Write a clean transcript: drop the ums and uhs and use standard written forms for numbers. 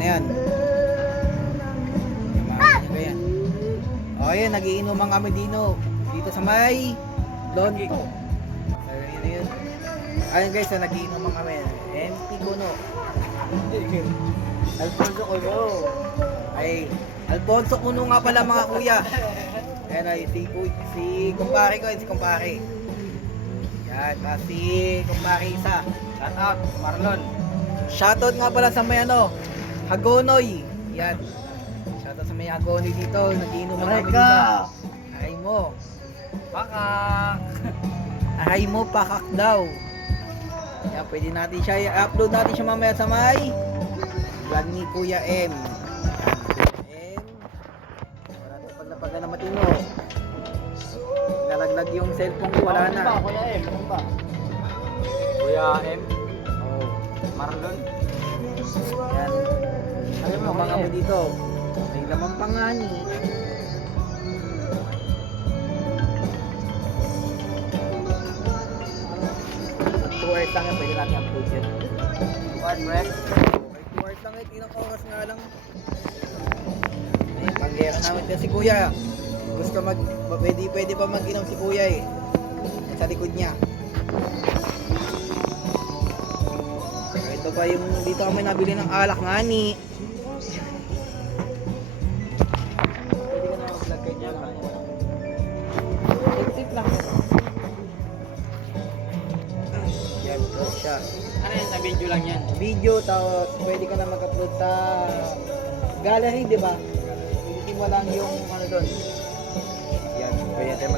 na yan. Samahan nyo ganyan. O yun, nagiinuman kami dito sa may Lonto. Ayun yun. Ayun guys, nagiinuman kami. MP Kuno. Alfonso Kuno. Ay, Alfonso Kuno nga pala mga kuya. Ayan ay, si kumpare ko, si kumpare. Yan, si kumpare isa. Shout out, Marlon. Shout out nga pala sa may Hagonoy. Yan. Shout out sa may Hagonoy dito. Nagiinuman kami dito. Aray mo. Pakak. Aray mo, pakak daw. Yan, pwede natin siya, i-upload natin siya mamaya sa may vlog ni Kuya M. M. Wala tayo pag napaga na matino. Nalaglag yung cellphone ko, wala na. Kuya M, ano ba? Kuya M, Oh. Marlon. Yan. Ano mo mga kami dito? May lamang pangani. Hours lang yan, pwede natin upload yan. 1 breath. Okay, 2 hours lang yan, ilang oras nga lang. Ay, panggera namin kasi kuya. Gusto pwede pa mag-inom si kuya eh. Sa likod niya. Ito pa yung dito kami nabili ng alak nga ni. Pwede ka na mag-vlog kay niya. Exit lang. Yan, close siya. Ano yan, sa video lang yan? Video, tapos pwede ka na mag-upload sa gallery, di ba? Pilitin mo lang yung doon. Yan, pwede tayo